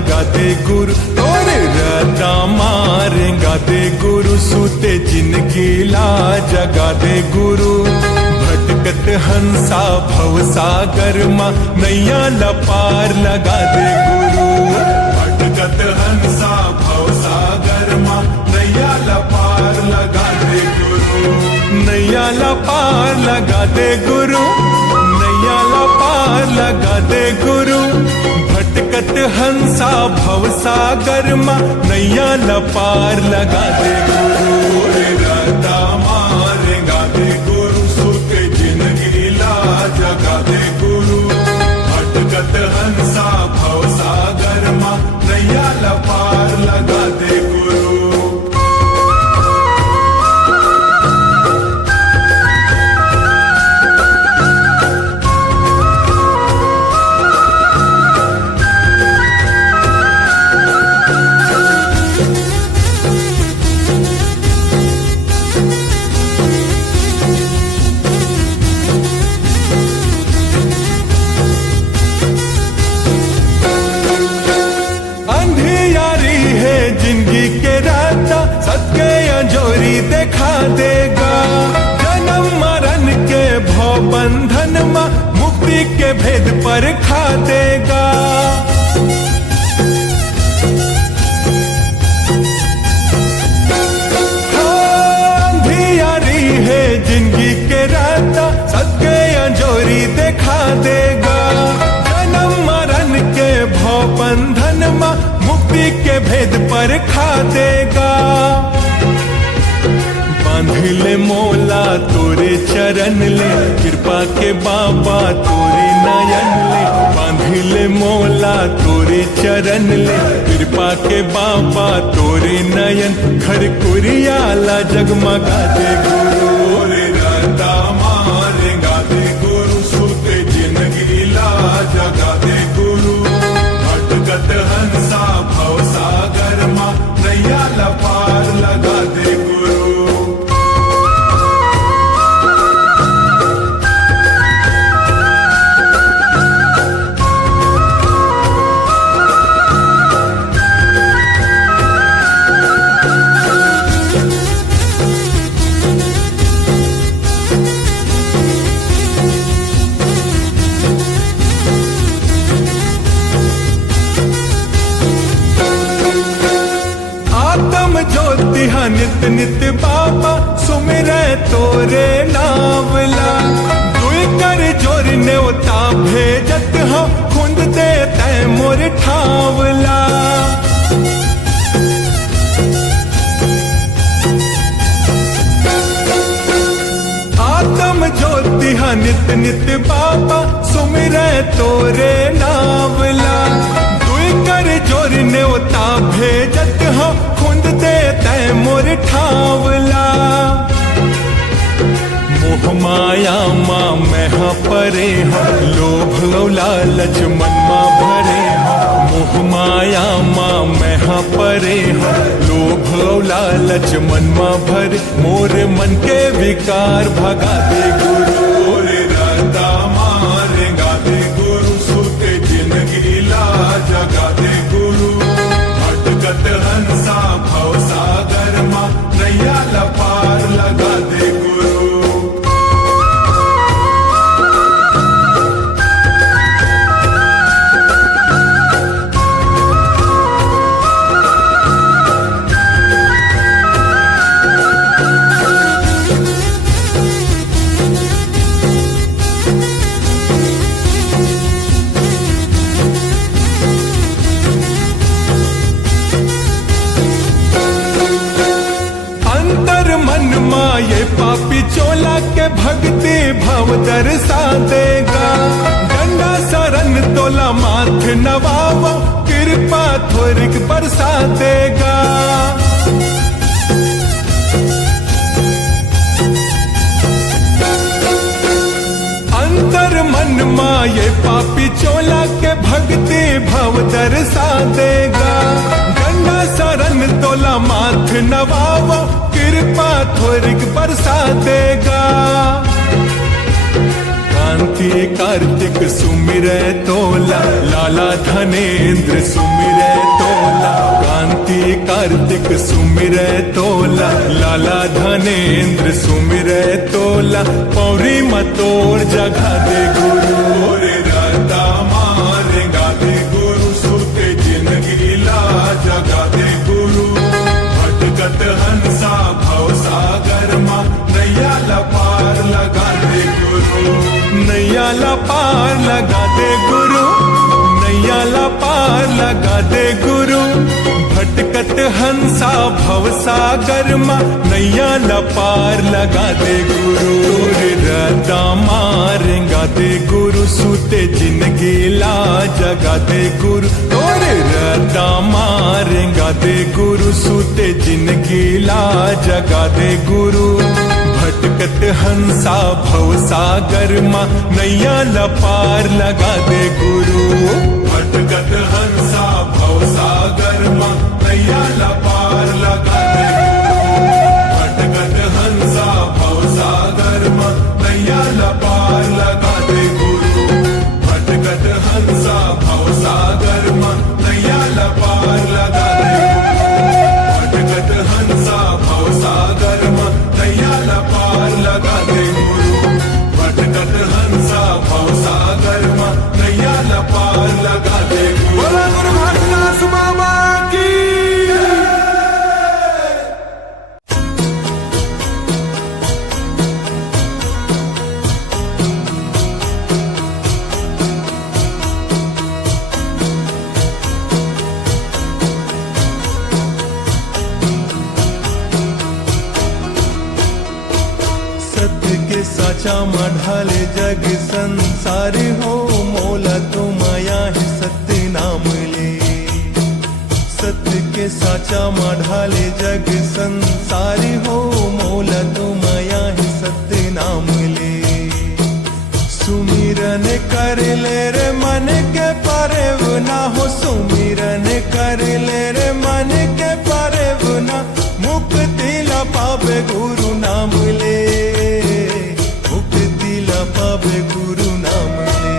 लगा दे गुरु, तोरे रता मारेगा दे गुरु, सूते जिंदगी ला जगा दे गुरु। भटकत हंसा भव सागर माँ नैया लपार लगा दे गुरु। भटकत हंसा भव सागर माँ नैया लपार लगा दे गुरु। नैया लपार लगा दे गुरु, नैया लपार लगा दे गुरु। भटकत हंसा भव सागर माँ नैया लपार लगा दे गुरु। रता मारेगा दे गुरु, सूते जिंदगी ला जगा दे गुरु। भटकत हंसा भव सागर माँ नैया लपार लगा दे गुरु। देखा देगा जन्म मरण के भव बंधन माँ मुक्ति के भेद पर खा देगा। अंधियारी है जिंदगी के रास्ता, सत्य अंजोरी देखा देगा। जन्म मरण के भव बंधन माँ मुक्ति के भेद पर खा देगा। बांधिले मोला तोरे चरण ले, कृपा के बाबा तोरे नयन ले। बांधिले मोला तोरे चरण ले, कृपा के बाबा तोरे नयन। घर कुरियाला जगमगा दे गुरु, रे रता मारेगा दे गुरु, सूते जिंदगी ला जगा दे गुरु। भटकत हंसा भव सागर माँ नैया लपार लगा दे गुरु। नित नित बाबा सुमिरै तोरे नावला। दुई कर जोर न्योता भेजत हो, खुंद दे तै मोर ठावला। आत्म ज्योति नित नित बाबा सुमिरै तोरे नावला। दुई कर जोर न्योता भेजत हो, खुंद दे तै मोर ठावला। मोह माया माँ मैं परे हो, लोभ और लालच मन माँ भरे हो। मोह माया माँ मैं परे हो, लोभ और लालच मन माँ भरे। मोर मन के विकार भगा दे गुरु, रे रता मारेगा दे गुरु, सूते जिंदगी ला जगा दे गुरु। भटकत हंसा भव सागर माँ नैया लपार लगा दे गुरु। ये पापी चोला के भक्ति भव दर्शा देगा। गंगा शरण तोला माथ नवावो, कृपा थोरिक बरसा देगा। अंतर मन माँ ये पापी चोला के भक्ति भव दर्शा देगा। गंगा शरण तोला माथ नवावो, कृपा थोरिक बरसा देगा। कांति कार्तिक सुमिरै तोला, लाला धनेन्द्र सुमिरै कार्तिक सुमिरै तोला, लाला धनेन्द्र सुमिरै तोला, पौरी मतोर जगा दे गुरु। रे रता मारेगा दे गुरु, सूते जिंदगी ला जगा दे गुरु। भटकत हंसा भव सागर माँ, नैया लपार लगा दे गुरु। नैया लपार लगा दे गुरु, नैया लपार लगा दे गुरु। भटकत हंसा भव सागर माँ, नैया लपार लगा दे गुरु। रदा मारेगा दे गुरु, सूते जिंदगी ला जगा दे गुरु। और रदा मारेगा दे गुरु, सूते जिंदगी ला जगा दे गुरु। भटकत हंसा भव सागर माँ, नैया लपार लगा दे गुरु। भटकत हंसा भव सागर माँ, नैया लपार लगा दे गुरु। भटकत हंसा भव सागर माँ, नैया लपार लगा दे गुरु। भटकत हंसा भव सागर माँ, नैया लपार लगा दे गुरु। भटकत हंसा भव सागर माँ, नैया लपार लगा दे गुरु। भटकत हंसा भव सागर माँ, नैया लपार लगा दे गुरु। बोला गुरु घाटदास बाबा की। सत्य के साचा मढाले जग संसार हो, मोला तो माया है सत्य नाम ले। सत्य के साचा मढाले जग संसार हो, मोला तो माया है सत्य नाम ले। सुमिरन कर ले रे मन के पारेव ना हो, सुमिरन कर ले रे मन के पारेव ना। मुक्ति ला पावे गुरु नाम ले, मुक्ति ला पावे गुरु नाम ले।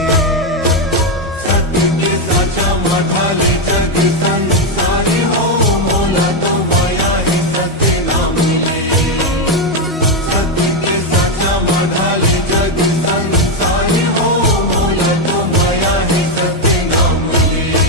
सत्य के साचा मढाले जग संसार हो, मोला तो माया है सत्य नाम ले। सत्य के साचा मढाले जग संसार हो, मोला तो माया है सत्य नाम ले।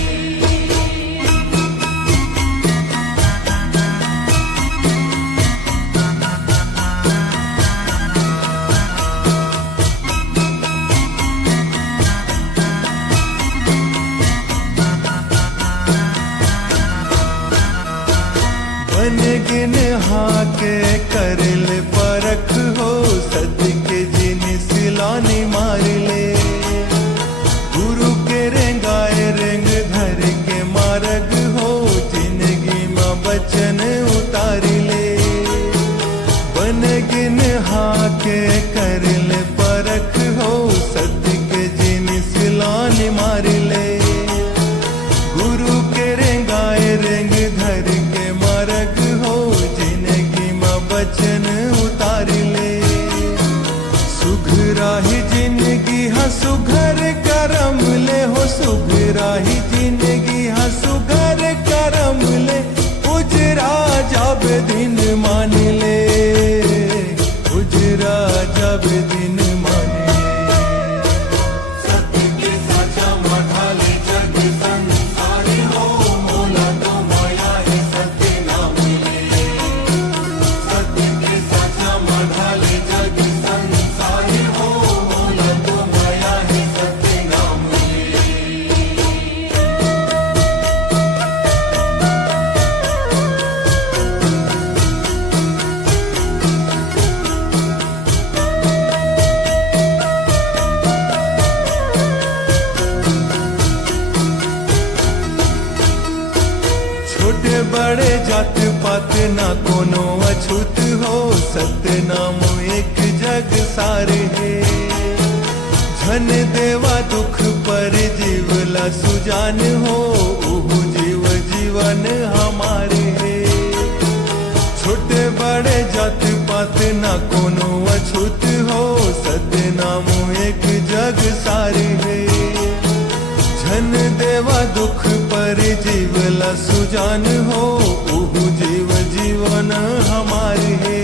बन गिन हाके करल परख हो, सत्य के जिन सिलानी मार ले। गुरु के रेंगाए रेंग धर के मार्ग हो, जिंदगी में बचन उतार ले। बन गिन हाके करल परख हो, सत्य के जिन सिलानी मार ले। गुरु के रेंगाए रेंग धर के मार्ग हो, जिंदगी में बचन उतार ले। सुघराही जिंदगी हाँ सुघर करम ले हो, सुघराही जिंदगी हाँ सुघर करम ले। उजरा जब दिन मान ले, उजरा जब दिन मान ले। सत्य के साचा मढाले जग संसार हो, मोला तो माया है सत्य नाम ले। सत्य के साचा मढाले जग संसार हो, मोला तो माया है सत्य नाम ले। छोटे बड़े जात पात ना कोनो अछूत हो, सत्य नाम एक जग सारे है। धन देवा दुख पर जीवला सुजान हो, ओहु जीव जीवन हमारे है। छोटे बड़े जात पात ना कोनो अछूत हो, सत्य नाम एक जग सारे है। धन देवा दुख पर जीव जीवला सुजान हो ओहु जीव जीवन हमारे है।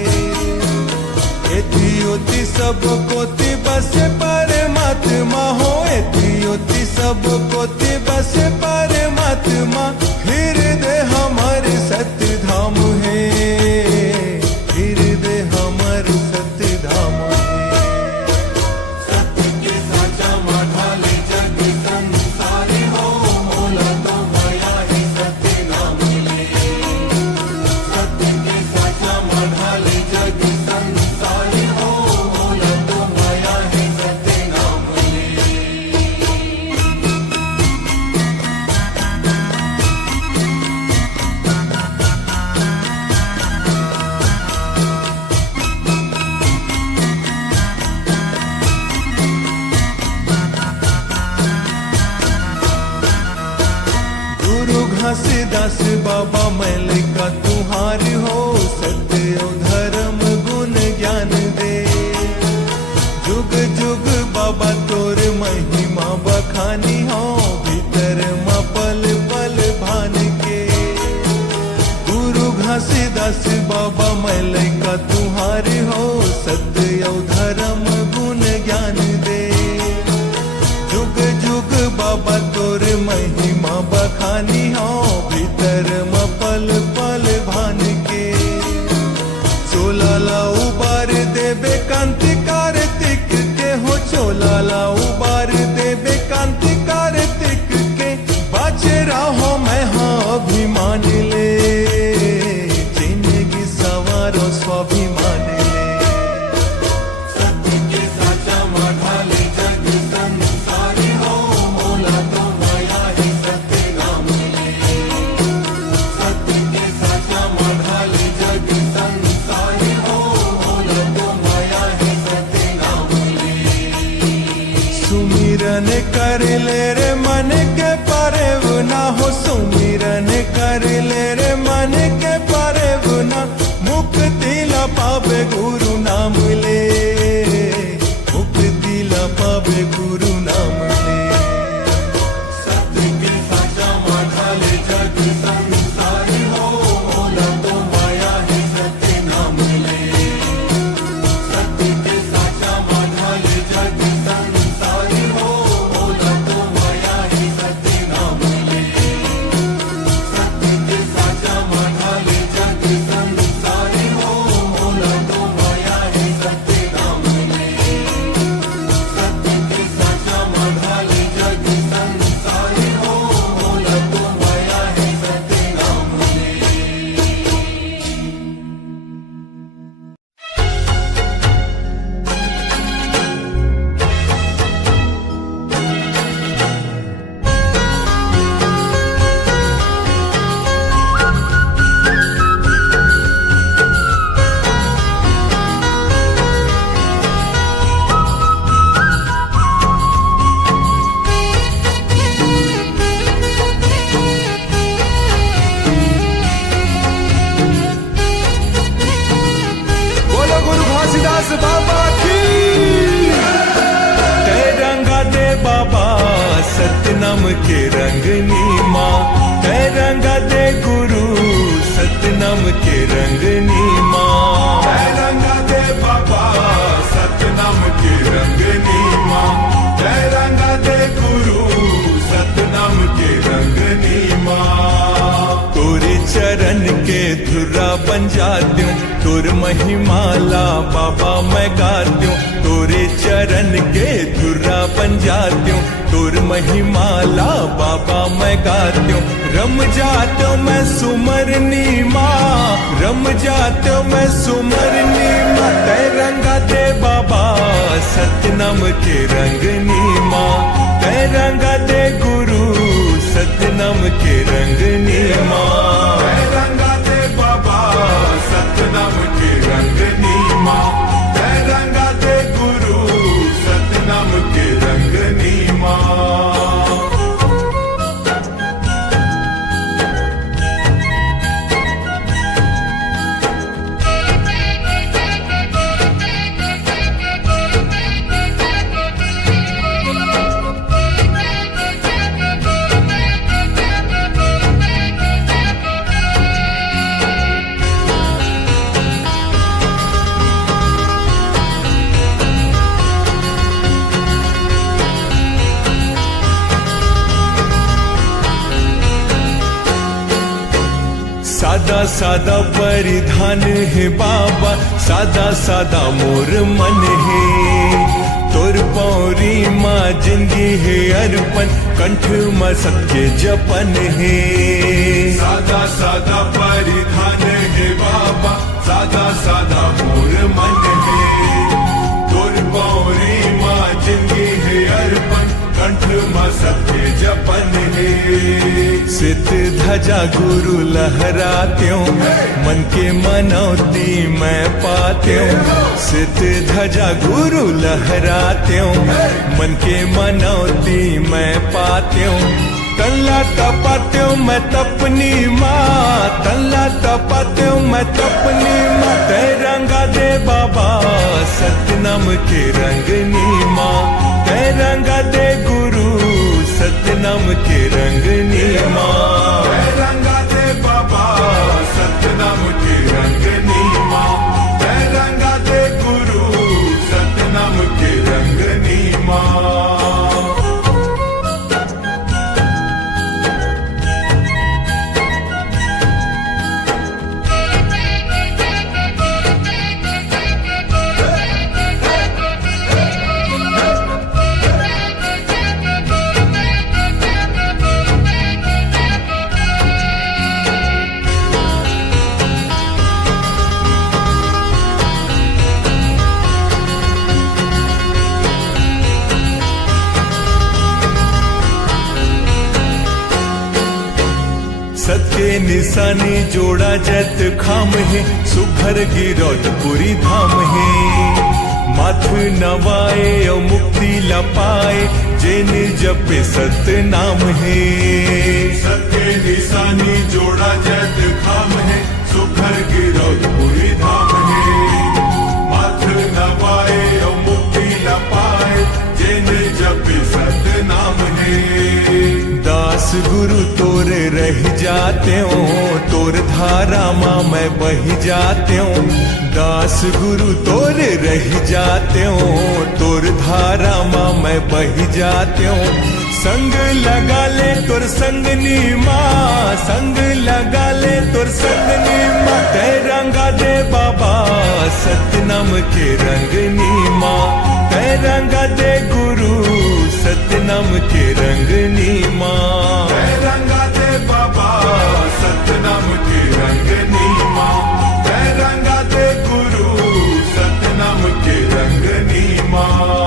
एथियोति सब कोति बस परमात्मा हो, एथियोति सब कोति बस परमात्मा। हृदय हमारे सत्य धाम है, हृदय हमारे सत्य धाम है। सत्य के साचा माढाले जग संसारी हो, मोला तो माया ही सत्य नाम ले। सत्य के साचा माढाले जग संसारी हो, मोला तो माया ही सत्य नाम ले। गुरु घासीदास बाबा मैलिका तुहार हो, सत्य और धर्म गुण ज्ञान दे। जुग जुग बाबा तोर महिमा बखानी हो, भीतर माँ पल पल भान के। गुरु घासीदास बाबा मैलिका तुहार हो, सत्य और धर्म गुण ज्ञान दे। जुग जुग बाबा तोर महिमा बखानी हो, भीतर म पल पल भान के। चोलाला उबार देबे कांति कार्तिक के हो, चोलाला उबार देबे कांति कार्तिक के। बाचे रहो मैं हाँ अभिमान ले, जिंदगी सवारो स्वाभिमान ले। सत्य के साचा माढाले जग संसारी हो, मोला तो माया ही सत्य नाम ले। सत्य के साचा माढाले जग संसारी हो, मोला तो माया ही सत्य नाम ले। सुमिरन कर ले रे मन के पारेव ना हो, सुमिरन कर ले रे मन के पारेव ना। मुक्ति ला पावे गुरु नाम ले, मुक्ति ला पावे गुरु नाम ले। सत्य के साचा माढाले जग संसारी हो, मोला तो माया ही सत्य नाम ले। सत्य के साचा माढाले जग संसारी हो, मोला तो माया ही सत्य नाम ले। सत्य के साचा माढाले जग संसारी हो, मोला तो माया ही सत्य नाम ले। सत्य के साचा माढाले जग संसारी हो, मोला तो माया ही सत्य नाम ले। बोलो गुरु घासीदास बाबा की। तै रंगा दे बाबा सतनाम के रंगनी माँ, तै रंगा दे गुरु सतनाम के रंगनी माँ। तै रंगा दे बाबा सतनाम के रंगनी माँ, तै रंगा दे गुरु सतनाम के रंगनी माँ। तोरे चरण के धुरा बन जात्यूं, तोर महिमाला बाबा मैं गात्यूं। तोरे चरण के धुरा बन जात्यूं, तोर महिमाला बाबा मैं गात्यूं। रम जात्यूं मैं सुमरनी माँ, रम जात्यूं मैं सुमरनी माँ। तै रंगा दे बाबा सतनाम के रंगनी माँ, तै रंगा दे गुरु सतनाम के रंगनी माँ। तै रंगा दे बाबा सतनाम के रंगनी माँ, तै रंगा दे गुरु सतनाम के रंगनी माँ। सादा सादा परिधान है बाबा, सादा सादा मोर मन है। तोर पौरी माँ जिंदगी है अर्पण, कंठ में सत्य जपन है। सादा सादा परिधान है बाबा, सादा सादा मोर मन है। तोर पौरी माँ जिंदगी है अर्पण, कंठ में सत्य जपन है। सित ध्वजा गुरु लहरात्यों, मन के मनौती मैं पात्यों। सित ध्वजा गुरु लहरात्यों, मन के मनौती मैं पात्यों। तल्ला तपात्यों मैं तपनी माँ, तल्ला तपात्यों मैं तपनी माँ। तेरंगा दे बाबा सतनाम के रंगनी माँ, तेरंगा दे गुरु सतनाम के रंगनी माँ। तेरंगा दे बाबा सतनाम के रंगनी माँ, तेरंगा दे गुरु सतनाम के रंगनी माँ। सत्य निशानी जोड़ा जैत खाम है, सुघर गिरौत पुरी धाम है। माथ नवाए और मुक्ति लपाए, जिन जपे सत्य नाम है। सत्य निशानी जोड़ा जैत खाम है, सुघर गिरौत पुरी धाम है। माथ नवाए और मुक्ति लपाए, जिन जपे सत्य नाम है। दास गुरु तोरे रह जाते हो, तोर धारा माँ मैं बह जाते हूँ। दास गुरु तोरे रह जाते हो, तोर धारा माँ मैं बह जाते हूँ। संग लगा ले तोर संगनी माँ, संग लगा ले तोर संगनी माँ। तेरंगा दे बाबा सतनाम के रंगनी माँ, तेरंगा दे गुरु सतनाम के रंगनी माँ। तेरंगा दे बाबा सतनाम के रंगनी माँ, तेरंगा दे गुरु सतनाम के रंगनी माँ।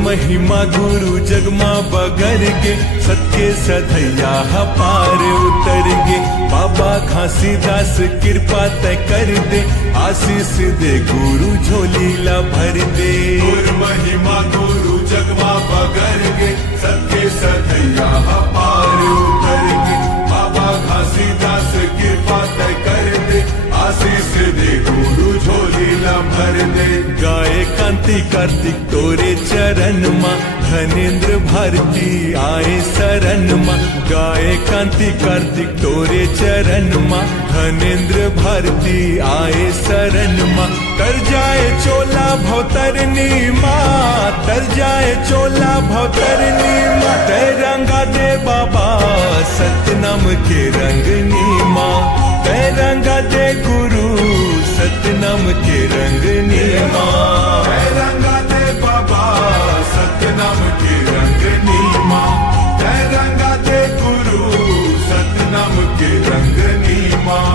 महिमा गुरु जगमा बगर के, सत्य सधैया पार उतर गे। बाबा घासीदास कृपा तय कर दे, आशीष दे गुरु झोली ला भर दे। महिमा गुरु जगमा बगर के, सत्य सधैया पार उतर गे। बाबा घासीदास कृपा तय कर दे, आशीष दे गुरु झोली ला भर दे। गाए कांति कार्तिक तोरे चरण माँ, धनेन्द्र भारती आए शरण माँ। गाए कांति कार्तिक तोरे चरण माँ, धनेन्द्र भारती आए शरण माँ। तर जाए चोला भवतरनी माँ, तर जाए चोला भवतरनी माँ। तेरंगा दे बाबा सतनाम के रंगनी माँ, तेरंगा दे गुरु सतनाम के रंगनी माँ। तेरंगा दे बाबा सतनाम के रंगनी माँ, तेरंगा दे गुरु सतनाम के रंगनी माँ।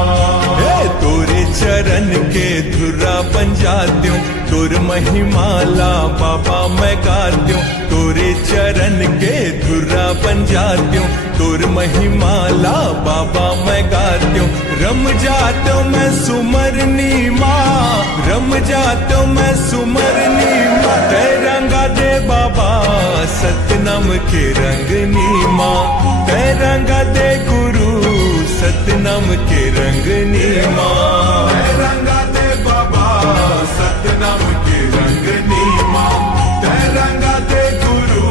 तोरे चरण के धुरा बन जात्यों, तोर महिमाला बाबा मैं गात्यों। तोरे चरण के धुरा बन जात्यों, तोर महिमाला बाबा मैं गात्यों। रम जात्यों मैं सुमरनी माँ, रम जातो मैं सुमरनी माँ रंगा दे बाबा सतनाम के रंगनी माँ रंगा दे गुरु सतनाम के रंगनी माँ रंगा दे बाबा सतनाम के रंगनी माँ रंगा दे गुरु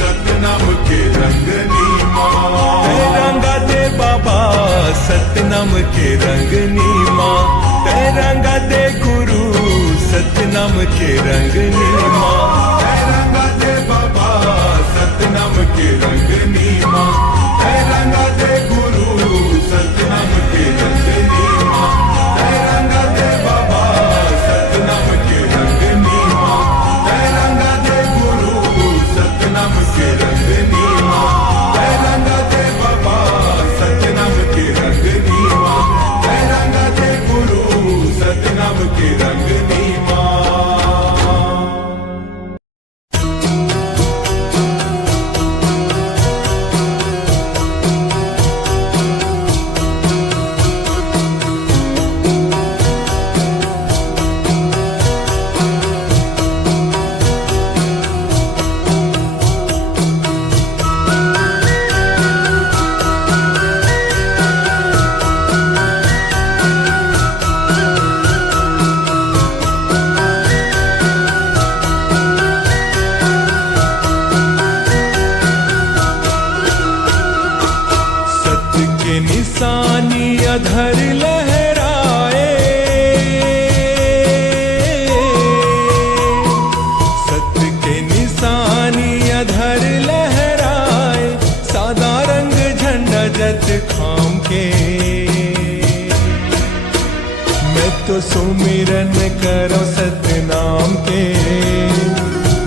सतनाम के रंगनी माँ रंगा दे बाबा सतनाम के रंगनी माँ रंगा दे गुरु सतनाम के रंगनी माँ रंगा दे बाबा सतनाम के रंगनी माँ रंगा दे गुरु सतनाम के रंगनी माँ रंगा दे बाबा सतनाम के रंगनी माँ रंगा दे गुरु सतनाम के रंगनी माँ रंगा दे बाबा सतनाम के रंगनी माँ रंगा दे गुरु सतनाम के रंगनी माँ अधर लहराए सत्य के निशानी अधर लहराए सादा रंग झंडा जत खाम के मैं तो सुमिरन करो सतनाम के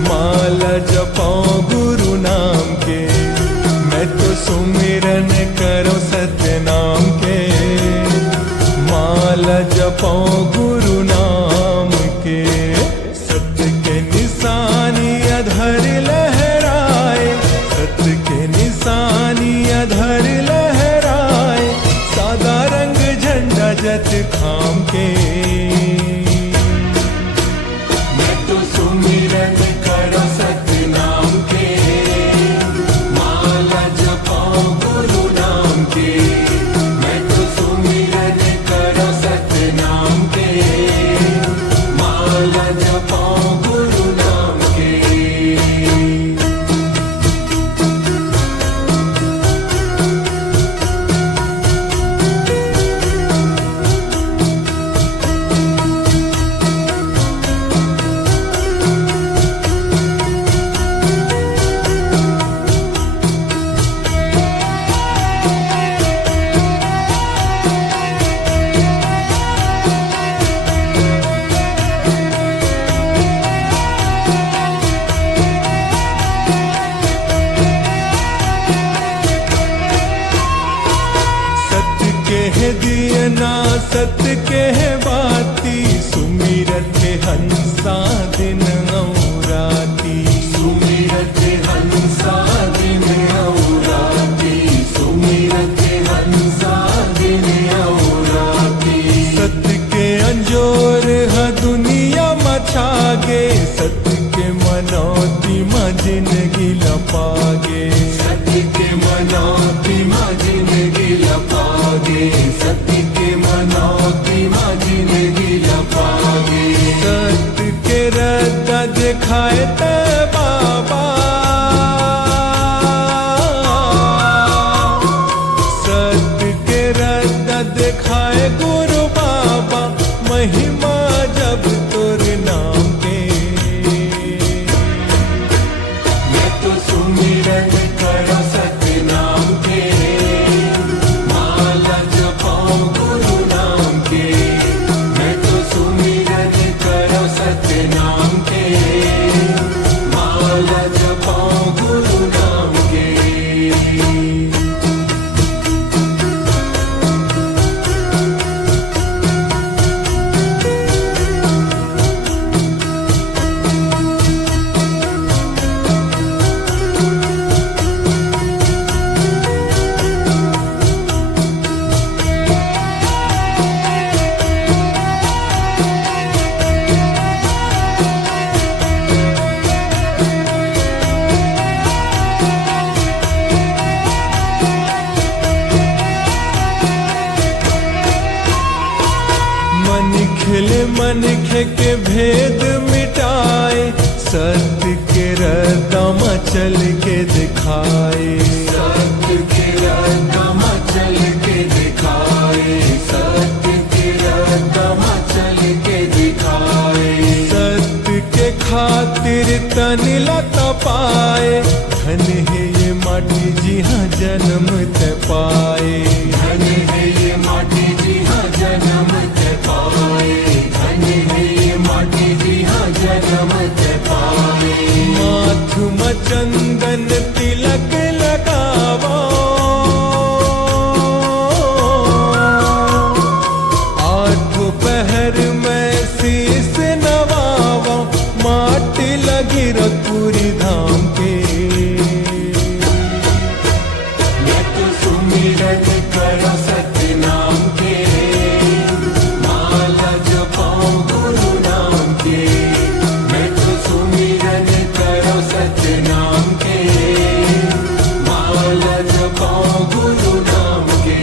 माला जपाऊं गुरु नाम के मैं तो सुमिरन करो सतनाम के माला जपाऊं गुरु नाम के सत्य के निशानी अधर लहराए सत्य के निशानी अधर लहराए सादा रंग झंडा जत खाम के मैं तो सुमिरन करो सतनाम के माला जपाऊं गुरु नाम के मैं तो सुमिरन करो सतनाम के माला जपाऊं गुरु नाम के दियना सत्य के बाती सुमिरत हंसा दिन औराती सुमिरत हंसा दिन औराती सुमिरत हंसा दिन औराती सत्य के अंजोर है दुनिया मछागे सत्य के मनौती माँ जिंदगी लपागे सत्य के मनौती माँ जिंदगी लपागे सत्य के मनौती माँ जिंदगी लपागे सत्य के रद्दा दिखाए ते बाबा सत्य के रद्दा दिखाए गुरु बाबा महिमा जब तुर नाम के मैं तो सुमिरन करो सतनाम के माला जपाऊं गुरु नाम के मैं तो सुमिरन करो सतनाम के माला जपाऊं गुरु नाम के के भेद मिटाए, सत्य के रदमा चल के दिखाए, सत्य के रदमा चल के दिखाए, सत्य के रदमा चल के दिखाए। सत्य के खातिर तन लता पाए, धन है ये माटी जी हाँ जन्म ते पाए, धन है ये माटी जी हाँ जन्म ते पाए, धन है ये माटी जी हाँ जन्म ते पाए। माथ में चंदन तिलक लगावा, आठों पहर में शीस नवावा, माटी लगी रतपुरी धाम के। मैं तो सुमिरन करो सत्य नाम के, माला जपाऊं गुरु नाम के। मैं तो सुमिरन करो सत्य नाम के, माला जपाऊं गुरु नाम के।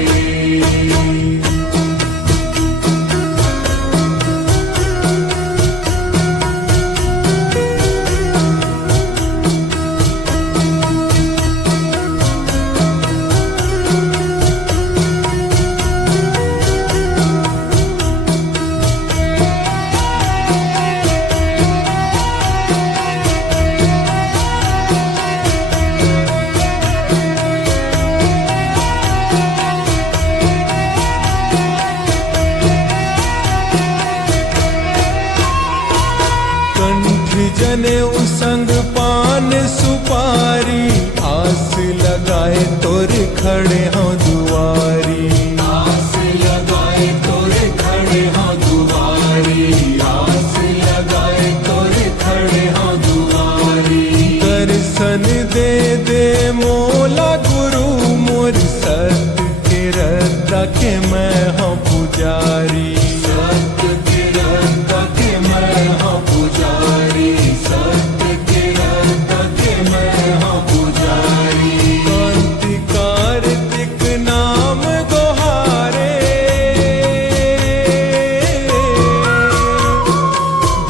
जने संग पान सुपारी, आस लगाए तोर खड़े हों दुआरी, आस लगाए तोर खड़े हों दुआरी, आस लगाए तोर खड़े हों दुआरी। दर्शन दे दे मोला गुरु मोर, सत्य के रद्दा के मैं हूँ पुजारी, सत्य के रद्दा के मैं हूँ पुजारी, सत्य के रद्दा के मैं हूँ पुजारी। कांति कार्तिक नाम गोहारे,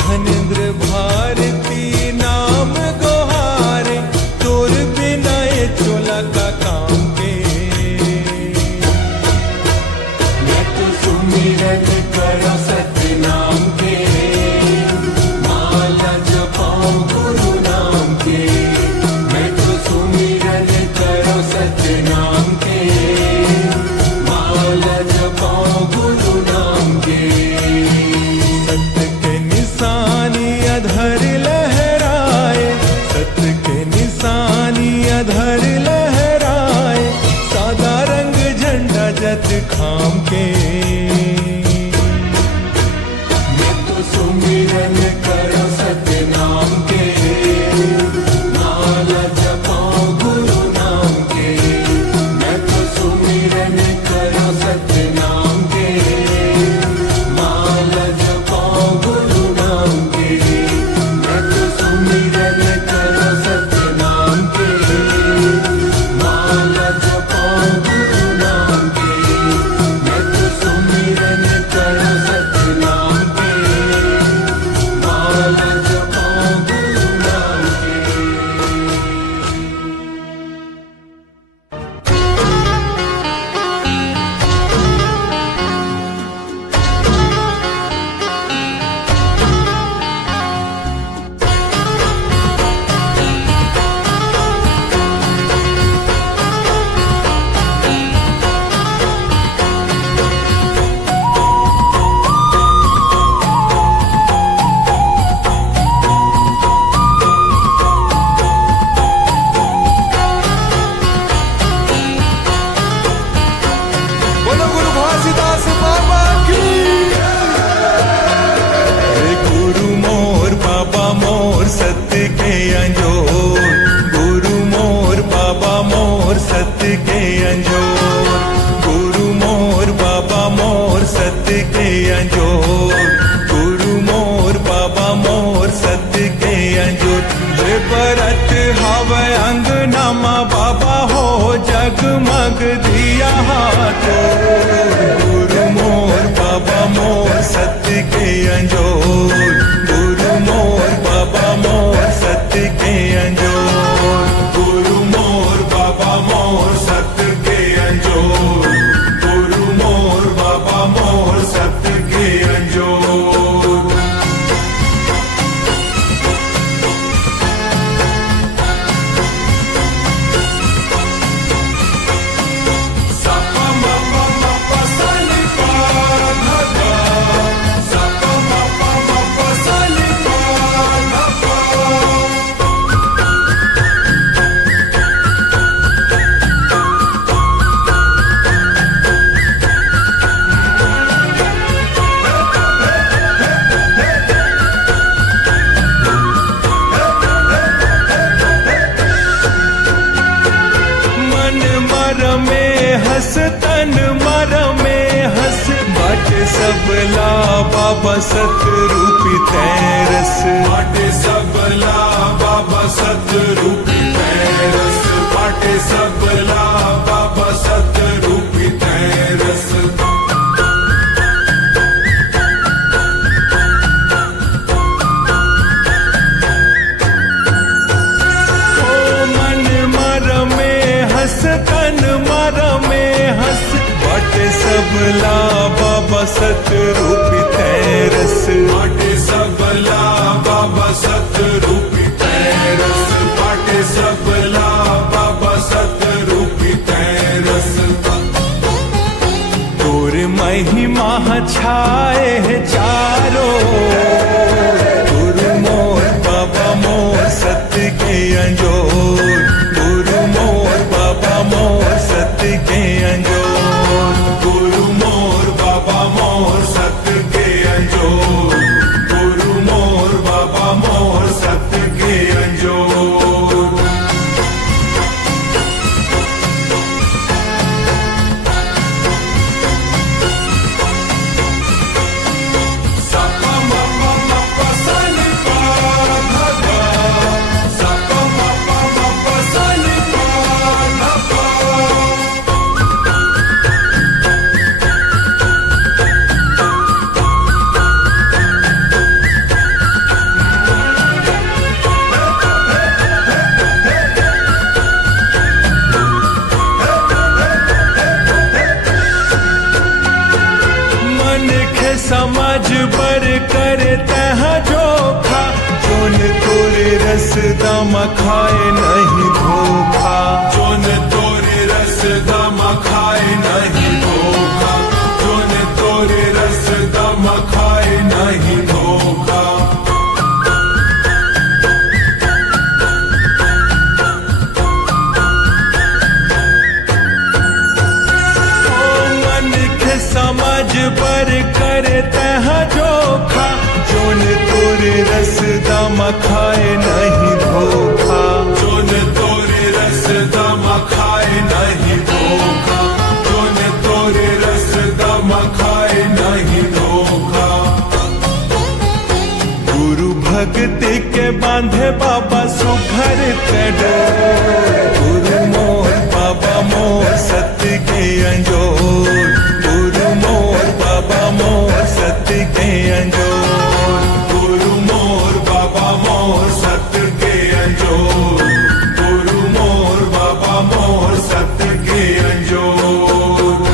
धनेंद्र भारती नाम गोहारे, तोर बिना ये चोला का काम के। मैं तो सुमिरन करो सत्य नाम के, माला जपाऊं गुरु नाम के। मैं तो सुमिरन करो सत्य नाम के, माला जपाऊं गुरु नाम के। सत्य के निशानी अधर लहराए, सत्य के निशानी अधर लहराए, सादा रंग झंडा जत खाम के। मैं तो सुमिरन करो सत्य नाम के, माला जपाऊं गुरु नाम के। मैं तो सुमिरन करो सत्य नाम के, माला जपाऊं गुरु नाम के। मैं तो सुमिरन करो सत्य नाम के, माला जपाऊं गुरु नाम के। मैं तो मर में हंस तन मर में हंस बाटे सबला बाबा सतरूपी तैरस बाटे सबला बाबा सतरूपी तैरस बाटे सबला बाबा सतरूपी तैरस तन मर में हंस बाटे सबला बाबा सतरूपी तैरस बाटे सबला बाबा सतरूपी तैरस बाटे सबला बाबा सतरूपी तैरस तोर महिमा छाए है चारों गुरु मोर बाबा मोर सत्य के अंजोर गुरु मोर बाबा मोर सत्य के अंजोर गुरु मोर बाबा मोर सत्य के अंजोर गुरु मोर बाबा मोर सत्य के अंजोर सपा मपा मपा सनि पा धगा सपा मपा मपा सनि पा धगा मन के समझ बर कर तह जोखा जोन तोरे रस दम खाए नहीं धोखा जोन तोरे रस दम खाए नहीं धोखा जोन तोरे रस दम खाए नहीं धोखा समझ बर कर तह जोखा जोन तोरे रस दम खाए नहीं धोखा जोन तोरे रस दम खाए नहीं धोखा जोन तोरे रस दम खाए नहीं धोखा गुरु भक्ति के बांधे बाबा सुघर करो गुरु मोर बाबा मोर सत्य के अंजोर गुरु मोर बाबा मोर सत्य के अंजोर गुरु मोर बाबा मोर सत्य के अंजोर गुरु मोर बाबा मोर सत्य के अंजोर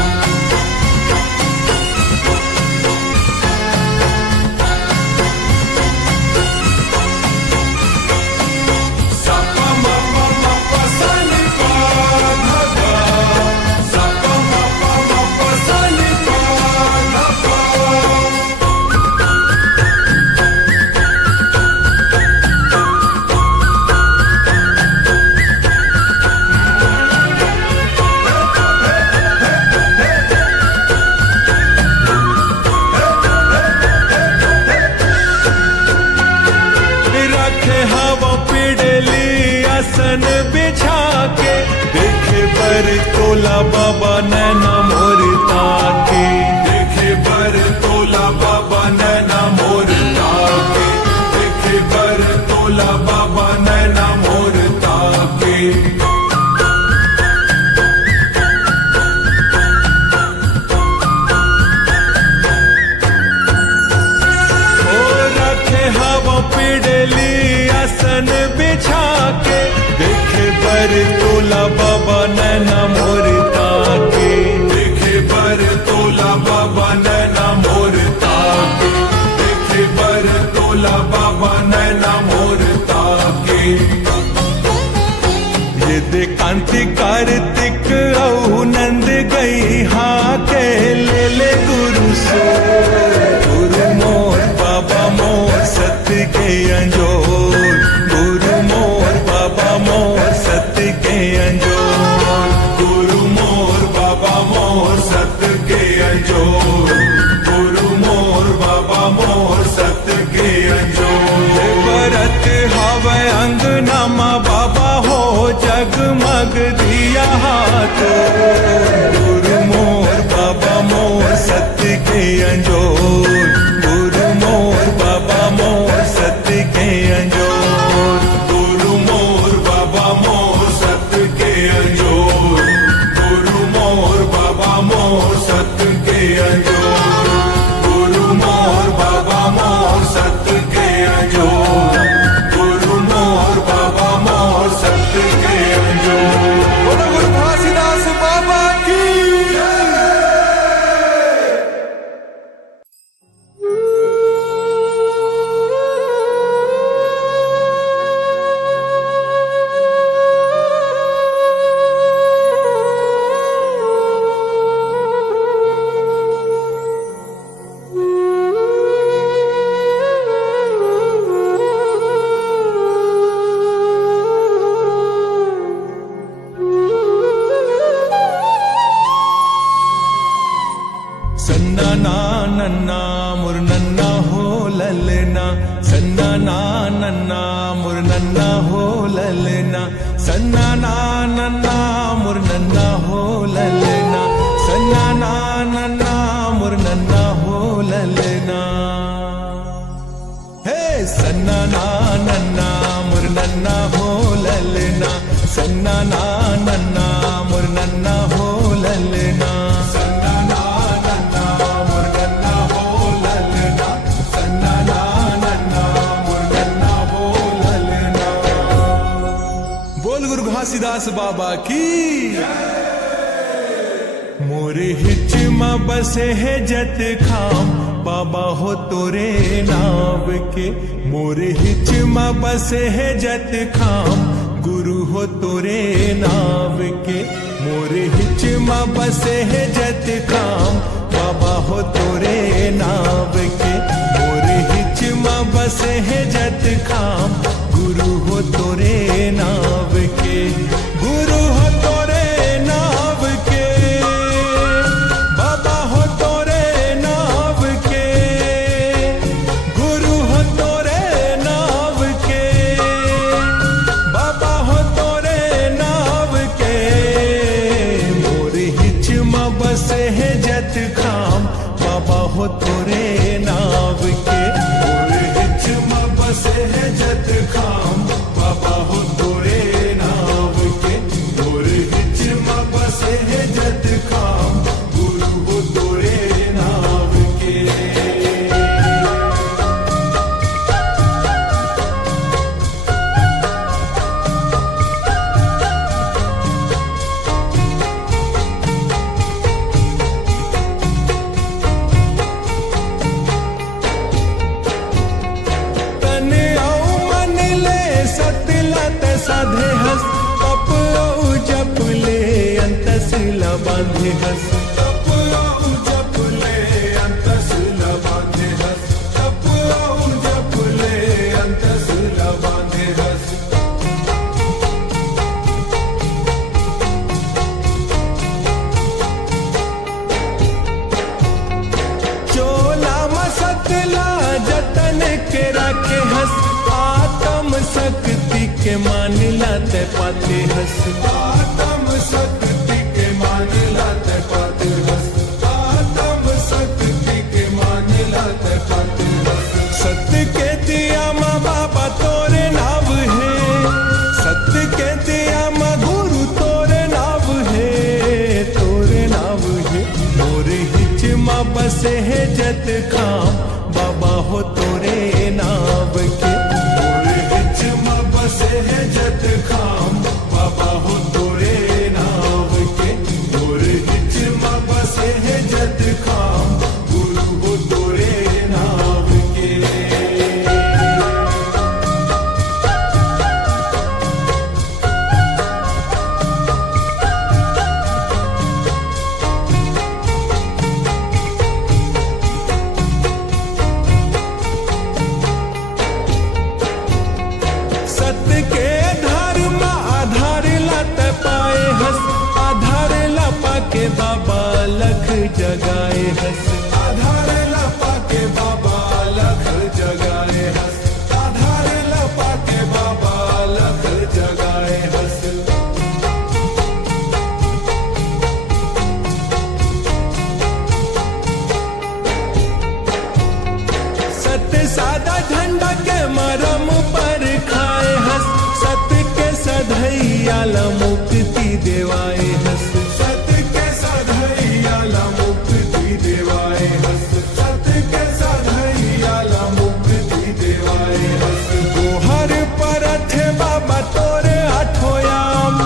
सपा मपा मपा सनि पा धगा सपा मपा मपा सनि पा धगा रखे हवा पिड़ली आसन बिछा के देखे बर तोला बाबा नैना मोर ताके देखे बर तोला बाबा नैना मोर ताके देखे बर तोला बाबा नैना मोर ताके पिड़ली आसन बिछा के देखे बर तोला बाबा नैना मोर ताके देखे बर तोला बाबा नैना मोर ताके देखे बर तोला बाबा नैना मोर ताके ये दे कांति कार्तिक औ नंद गई हाँ के ले गुरु सो गुरु मोर बाबा मोर सत्य के अंजोर गुरु मोर बाबा मोर सत्य के अंजोर गुरु मोर बाबा मोर सत्य के अंजोर गुरु मोर बाबा मोर सत्य के अंजोर भरत हवै अंगनामा बाबा हो जगमग दिया हाथ नन्ना मोर नन्ना हो ललना, सन्ना ना नन्ना मोर नन्ना हो ललना, सन्ना ना नन्ना मोर नन्ना हो ललना, सन्ना ना नन्ना मोर नन्ना हो ललना। हे सन्ना ना नन्ना मोर नन्ना हो ललना, सन्ना ना नन्ना मोर नन्ना हो ललना, सन्ना ना नन्ना मोर नन्ना हो ललना, सन्ना ना नन्ना मोर नन्ना हो ललना। बोल गुरु घासीदास बाबा की। मोरे हिच में बसे है जत खाम, बाबा हो तोरे नाव के, मोरे हिच में बसे है जत खाम, गुरु हो तोरे नाव के, मोरे हिच में बसे है जत खाम, बाबा हो तोरे नाव के, मोरे हिच में बसे है जत खाम, गुरु हो तोरे नाव के, गुरु हो तोरे नाव के, बाबा हो तोरे नाव के, गुरु हो तोरे नाव के, बाबा हो तोरे नाव के, मोरे हिच में बसे है जत खाम, बाबा हो तोरे नाव के, मोरे हिच में बसे है जत खाम, बाबा हो तोरे नाव के, मोरे हिच में बसे है जत खाम, गुरु हो तोरे नाव के। साधे हस तप जप ले अंतशिला बांधे हस, तप जप ले अंतशिला बांधे हस, तप जप ले अंतशिला बांधे हस। चोला मसतला जतन के रखे हस, आत्म शक्ति के मानिला ते पाते हस, आत्म शक्ति के मानिला ते पाते हस, आत्म शक्ति के मानिला ते पाते हस। सत्य के दिया माँ बाबा तोरे नाव है, सत्य के दिया माँ गुरु तोरे नाव है, तोरे नाव है, मोरे हिच माँ बसे है जत खाम, बाबा हो तोरे नाव के, बसे है जत खाम, बाबा हो तोरे नाव के, तोरे हिच में बसे है जत खाम, गुरु हो तोरे नाव के। सत्य के धर्म आधार लत पाए हस, आधार लपा के बाबा लख जगाए हस, आधार लपा के बाबा लख जगाए हस, आधार लपा के बाबा लख जगाए हस। सत्य सादा झंडा के मरम पर खाए हस, सत्य के सधैयाला मुक्ति देवाए हस, सत्य के सधैयाला मुक्ति देवाए हस, सत्य के सधैयाला मुक्ति देवाए हस। गोहर परथ बाबा तोरे आठोयाम,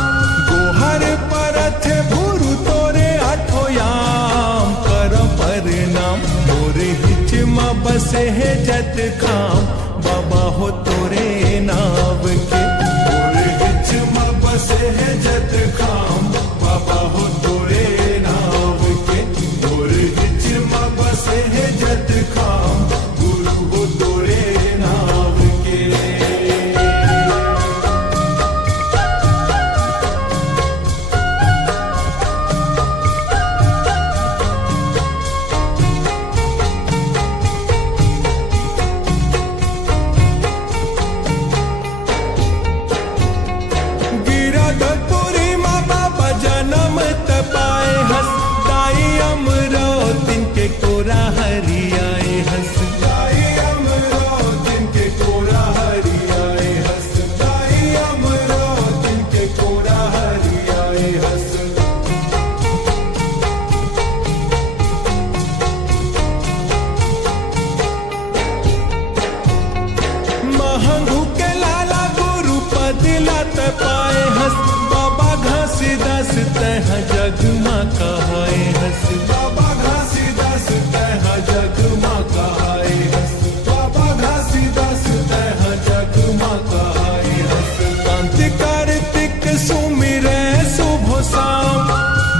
गोहर परथ गुरु तोरे आठोयाम, कर परिणाम, मोरे हिच में बसे है जत खाम, बाबा हो तोरे नाव के, मोरे हिच में बसे है जत खाम, बाबा हो तोरे नाव के, मोरे हिच में बसे है जत खाम, गुरु हो तोरे नाव के। घासीदास तह जग माँ कहाए हस, बाबा घासीदास तह जग माँ कहाए हस, बाबा घासीदास तह जग माँ कहाए हस। कांति कार्तिक सुमिरै शुभ शाम,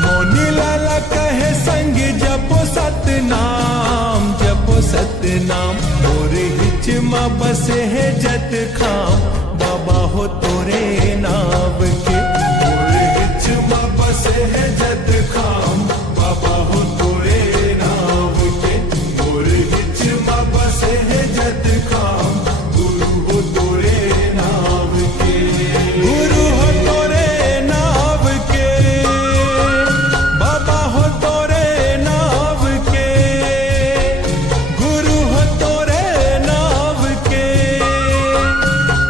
मौनी लाला कहे संग जपो सतनाम, जपो सतनाम। मोरे हिच माँ बसे है जत खाम, बाबा हो तोरे नाव के। मोरे हिच माँ बसे है जत खाम, बाबा हो तोरे नाव के। मोरे हिच माँ बसे है जत खाम, गुरु हो तोरे नाव के। गुरु हो तोरे नाव के, बाबा हो तोरे नाव के। गुरु हो तोरे नाव के,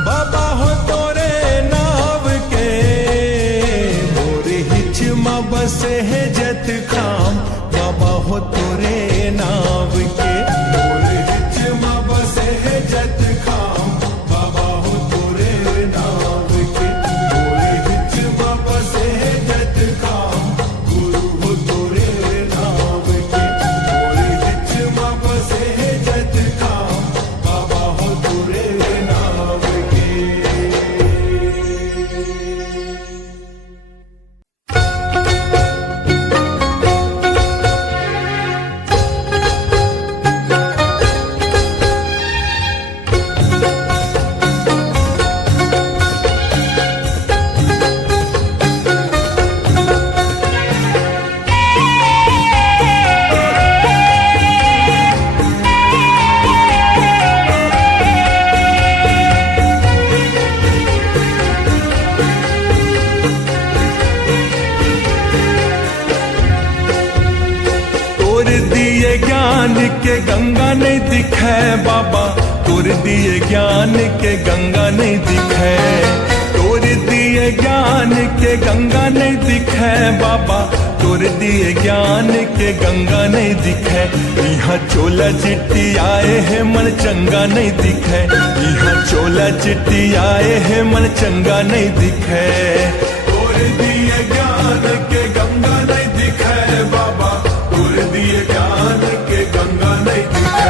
बाबा हो तोरे नाव के। मोरे हिच माँ बसे है जत खाम, बाबा हो तोरे नाव के। मोरे हिच माँ बसे है जत खाम, बाबा हो तोरे नाव के। मोरे हिच माँ बसे है जत खाम, गुरु हो तोरे नाव के। मोरे हिच माँ बसे है जत खाम, बाबा हो तोरे नाव के। तोर दिए ज्ञान के गंगा नहीं दिखे बाबा, तोर दिए ज्ञान के गंगा नहीं दिखे। तोर दिए ज्ञान के गंगा नहीं दिखे बाबा, तोर दिए ज्ञान के गंगा नहीं दिखे। यहाँ चोला चिट्टी आए है मन चंगा नहीं दिखे, यहाँ चोला चिट्टी आए है मन चंगा नहीं दिखे। तोर दिए ज्ञान के गंगा नहीं दिखे बाबा, तोर दिए ज्ञान के गंगा नहीं दिखे।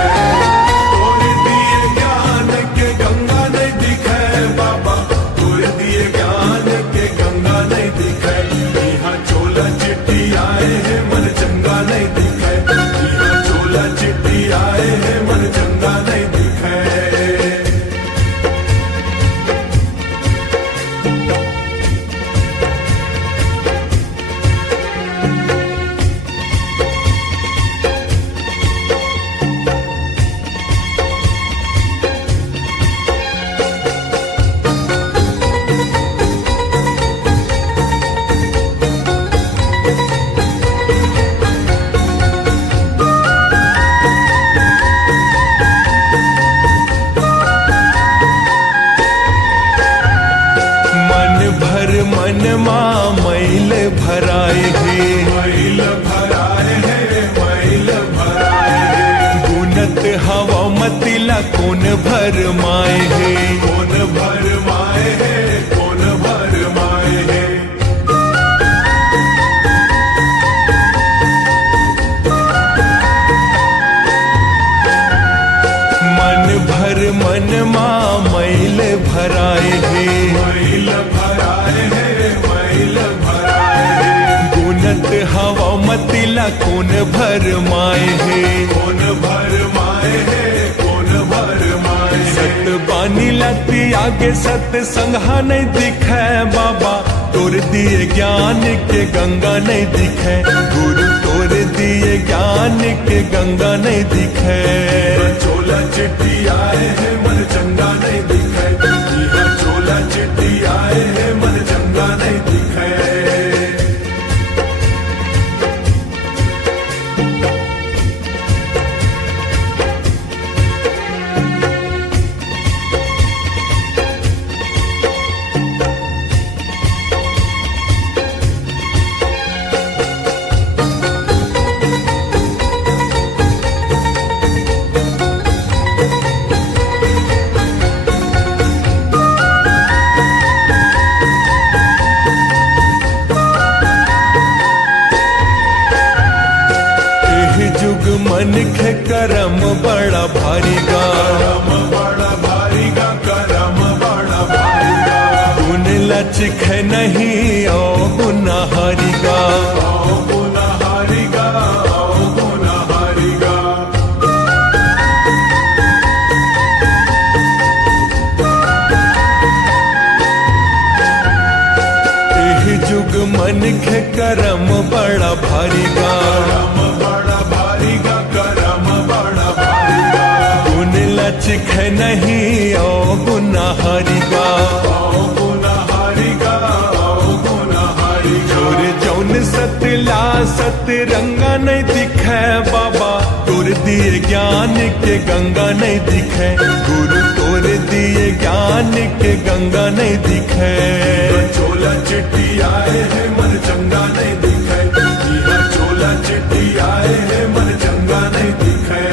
तोर दिए ज्ञान के गंगा नहीं दिखे बाबा, तोर दिए ज्ञान के गंगा नहीं दिखे। यहाँ चोला चिट्टी आए हैं मन चंगा नहीं दिखे, यहाँ चोला चिट्टी आए हैं मन चंगा नहीं दिखे। मन माँ मैल भराए है, मैल भराए है, मैल भराए है। गुनत हवा मतिला कौन भर माए है, कौन भर माए है, कौन भर माए है। मन भर मन माँ मैल भराए है, मैल भराए है, मैल भराए है। गुनत हवा मतिला कौन भर माए है, कौन भर माए है, कौन भर माए है। सत बानी लती आगे सत संघा नहीं दिखे बाबा, तोर दिए ज्ञान के गंगा नहीं दिखे। गुरु तोर दिए ज्ञान के गंगा नहीं दिखे। चोला चिट्ठी आए है मन चंगा नहीं दिखे, यहाँ चोला चिट्ठी आए है मन चंगा नहीं दिखे। मन खे करम बड़ा भारी गा, करम बड़ा भारी गा, करम बड़ा भारी गा। गुण लचख नहीं ओ गुनाहारी गा, आओ गुनाहारी गा, आओ गुनाहारी गा। एह जुग मन खे करम बड़ा भारी गा, करम बड़ा भारी गा, करम बड़ा भारी गा। गुण लचख नहीं ओ गुनाहारी गा, आओ गुनाहारी गा, आओ गुनाहारी गा। छोर जौन सतला सतरंगा नहीं दिखे बाबा, तोर दिए ज्ञान के गंगा नहीं दिखे, गुरु तोर दिए ज्ञान के गंगा नहीं दिखे। चोला चिट्ठी आए है मन चंगा नहीं दिखे, यह चोला चिट्ठी आए है मन चंगा नहीं दिखे।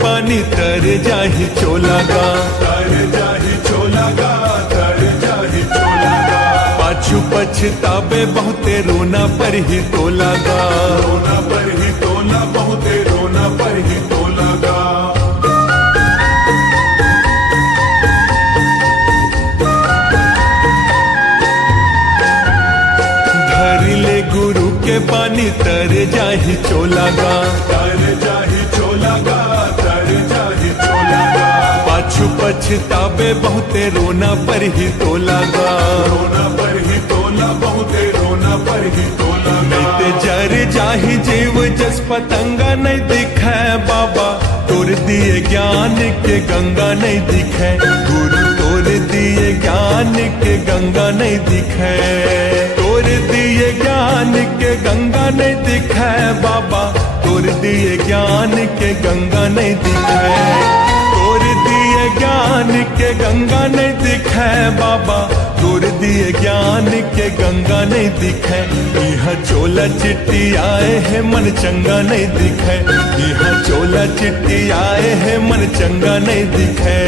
पानी तर जाही चोला गा, तर जाही चोला गा, तर जाही चोला गा। पाछू पछतावे बहुते रोना पर ही तोला गा, रोना पर ही तोला, बहुते रोना पर ही तोला गा। धर ले गुरु के पानी तर जाही चोला गा, तर जाही चोला गा, तर जाही चोला गा। पाछू पछतावे बहुते रोना पर ही तोला गा, रोना पर ही तोला, बहुते रोना पर ही तोला गा। नहीं ते जर जाही जीव जस पतंगा नहीं दिखे बाबा, तोर दिए ज्ञान के गंगा नहीं दिखे, गुरु तोर दिए ज्ञान के गंगा नहीं दिखे। तोर दिए ज्ञान के गंगा नहीं दिखे बाबा, तोर दिए ज्ञान के गंगा नहीं दिखे, तोर दिए ज्ञान के गंगा नहीं दिखे बाबा, तोर दिए ज्ञान के गंगा नहीं दिखे। यह चोला चिट्ठी आए है मन चंगा नहीं दिखे, यह चोला चिट्ठी आए है मन चंगा नहीं दिखे।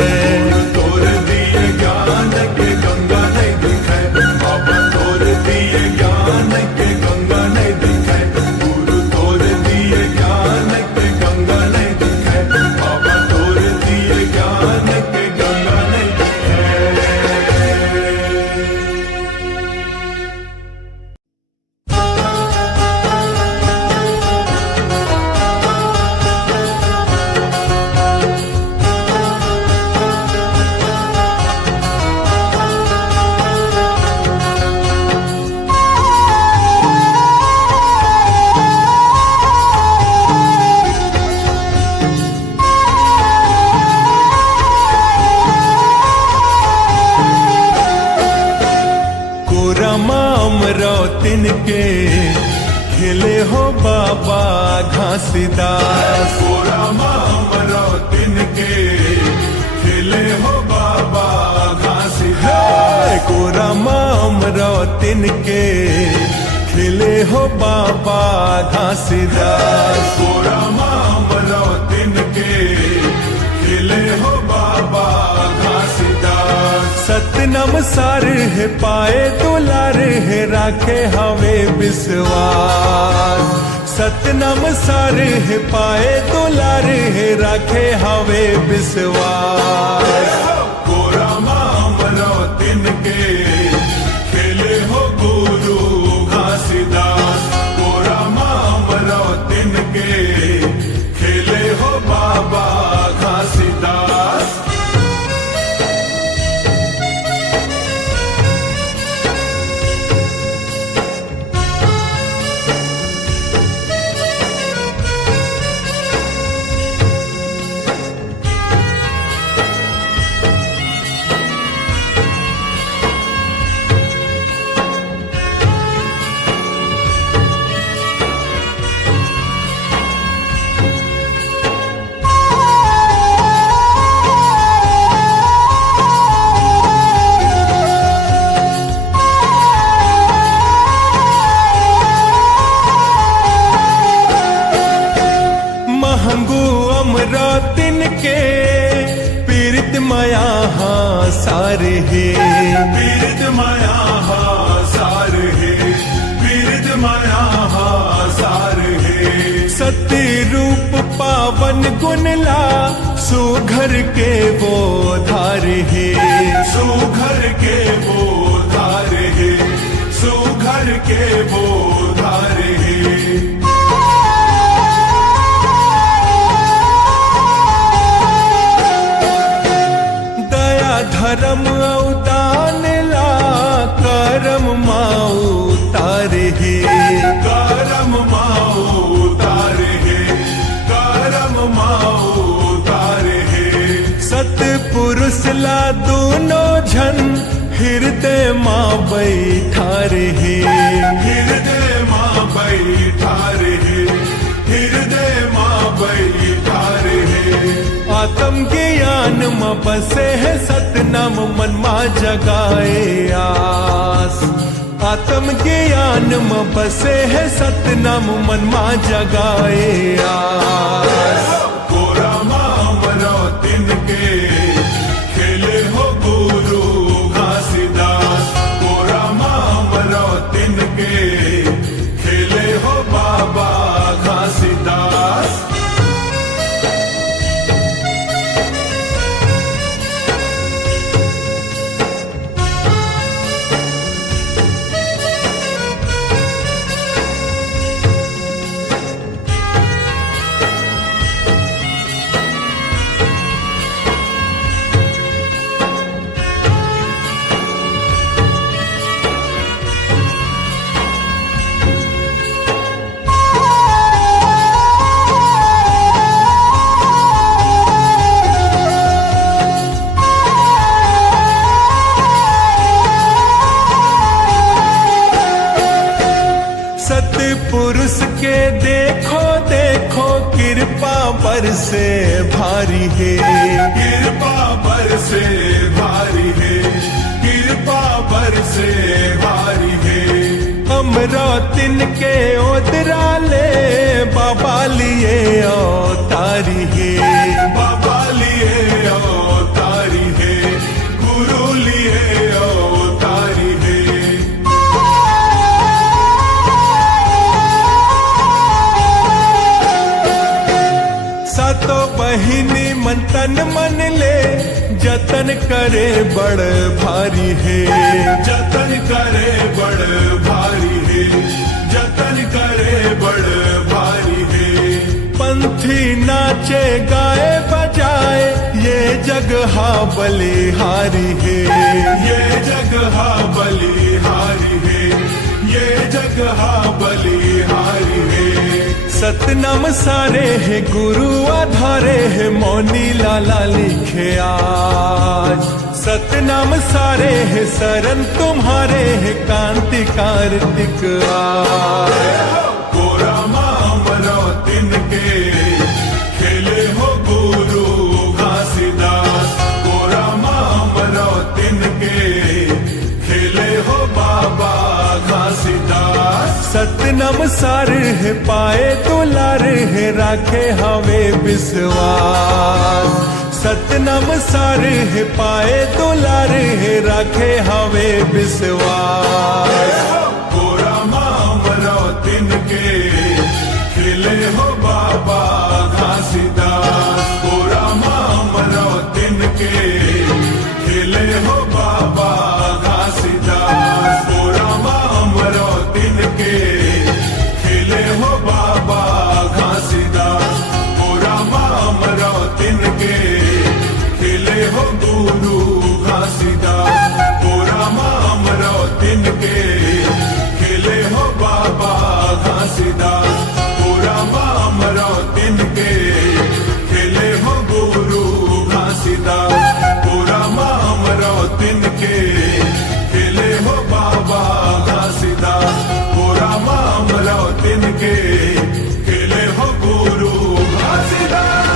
तोर दिए ज्ञान के गंगा नहीं दिखे, बाबा तोर दिए ज्ञान के गंगा नहीं दिखे, गुरु तोर दिए ज्ञान के गंगा नहीं दिखे, बाबा तोर दिए ज्ञान के गंगा नहीं दिखे। तिनके खेले हो बाबा घासीदास, पूरा मामरो तिनके खेले हो बाबा घासीदास। कोरा मामरो तिनके खेले हो बाबा घासीदास, पूरा मामरो तिनके खेले हो बाबा घासीदास। सतनम सार है पाए दुलार है राखे हवे विश्वास, सतनम सार है पाए दुलार है राखे हवे विश्वास। कोरा मामरो तिनके खेले हो गुरु घासीदास, कोरा मामरो तिनके खेले हो बाबा घासीदास। हा सारे हे पीरित माया हा सार है, पीरित माया हा सार है। सत्य रूप पावन गुणला सुघर के वो धार हे सुघर के वो धार है, सुघर के वो धार है। दया धर्म अवदान ला करम माऊ तारे हे करम माऊ तार है, करम माऊ तार है। सतपुरुष ला दोनों झन हृदय माँ बैठार हे हृदय माँ बैठार है, हृदय माँ बैठार है। आत्म ज्ञान में बसे है सतनाम मन माँ जगाए आस आत्म ज्ञान में बसे है सतनाम मन माँ जगाए आस गोरा मामरो तिनके खेले हो गुरु घासीदास, गोरा मामरो तिनके खेले हो बाबा घासीदास। सतपुरुष के देखो देखो कृपा बरसे भारी है कृपा बरसे भारी है, कृपा बरसे भारी है। हमरो तिनके ओदरा ले बाबा लिए तारी है बाबा लिए अवतारी है, गुरु लिए अवतारी है। सातो बहिनी मन तन मन ले जतन करे बड़ भारी है जतन करे बड़ भारी है, जतन करे बड़ भारी है। पंथी नाचे गाए बजाए ये जगह बलिहारी है ये जगह बलिहारी है, ये जगह बलिहारी है। सतनाम सारे है गुरु आधारे है मौनी लाला लिखे आज सतनाम सारे है शरण तुम्हारे है कांति कार्तिक आज गोरा मामरो तिनके खेले हो गुरु घासीदास, गोरा मामरो तिनके खेले हो बाबा घासीदास। सतनाम सार है पाए दुलार है राखे हवे विश्वास सतनाम सार है पाए दुलार है राखे हवे विश्वास गोरा मामरो तिनके खेले हो बाबा घासीदास, गोरा मामरो तिनके खेले हो बाबा घासीदास, गोरा मामरो तिनके खेले हो बाबा घासीदास, गोरा मामरो तिनके खेले हो गुरु घासीदास, गोरा मामरो तिनके खेले हो बाबा घासीदास, गोरा मामरो तिनके खेले हो गुरु घासीदास, गोरा मामरो तिनके खेले हो बाबा घासीदास, गोरा मामरो तिनके खेले हो गुरु घासीदास।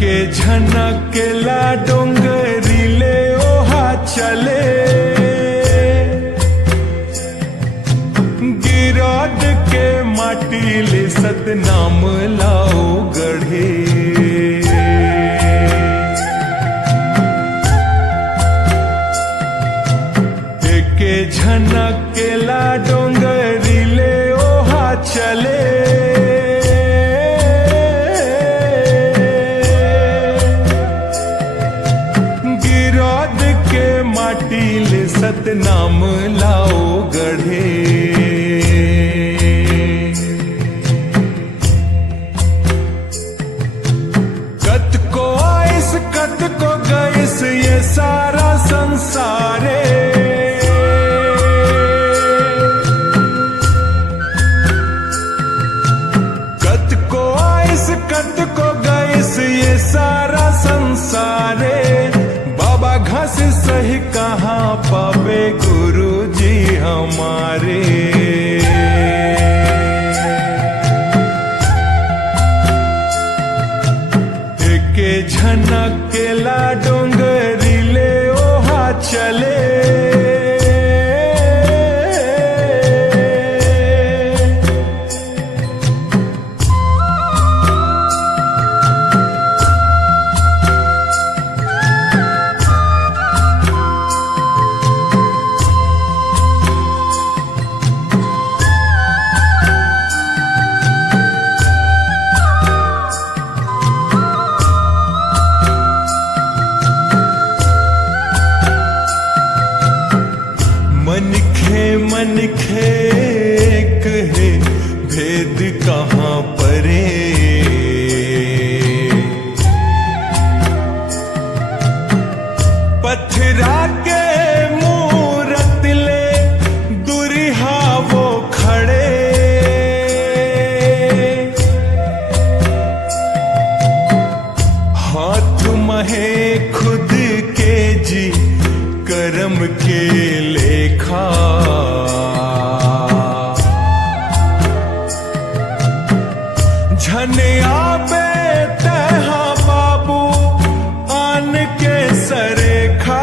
के झनकला डोंगरी ले ओहा चले के झनकेला डोंगरीले ओहा चले गिरौद के माटीले सतनाम लाओ गढ़े कत को गैस ये सारा संसारे कत को गैस ये सारा संसारे बाबा घास सही कहाँ पावे गुरु जी हमारे के झनकेला डोंगरीले ओहा चले मनखे कहे भेद कहाँ परे पत्थरा के मूरत ले दुरिहा वो खड़े हाथ महे खुद के जी कर्म के लेखा झने आबे तहा बाबू आन के सरेखा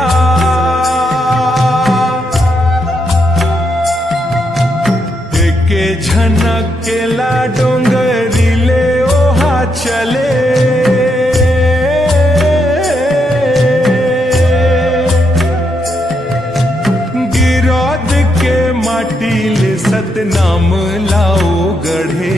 के झनकेला डोंगरीले ओहा चले माटीले सतनाम लाओ गढ़े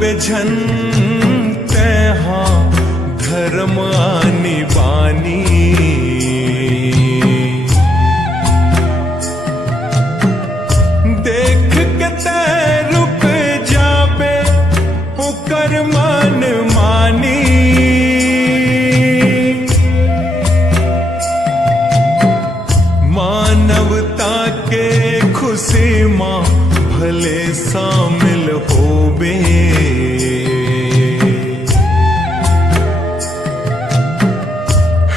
बेझन तहा धर्म आनी बानी देख के तै रुक जाबे उकर मन मानी मानवता के खुशी मां भले शामिल होबे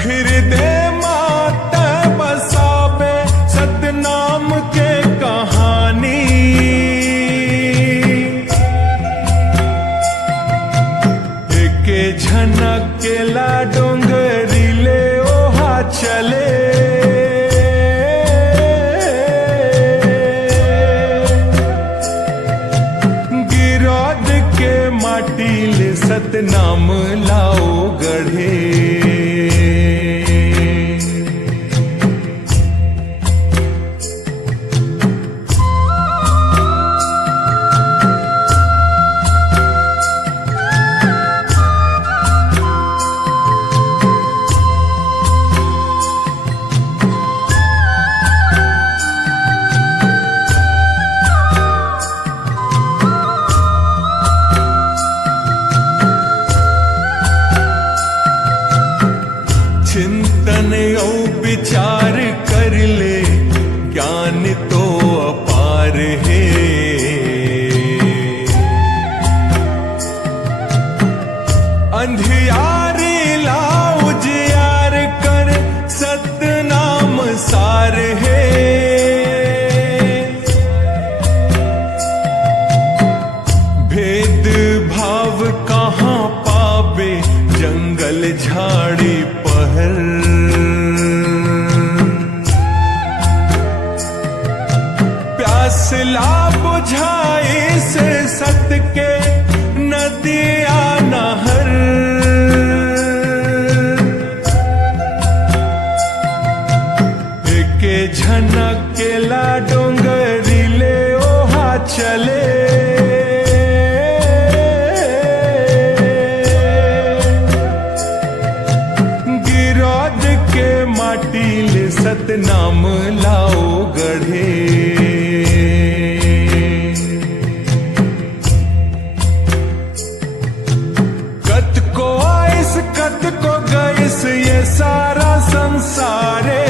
हृदय मात बसाबे सतनाम के कहानी के झनकेला डोंगरीले ओहा चले माटीले सतनाम लाओ गढ़े प्यासला बुझाई से सत के नदिया नहर के झनक के ला डोंगरीले ओहा चले गिरौद के माटी ले सतनाम लाओ गढ़े कत को आइस कत को गइस ये सारा संसारे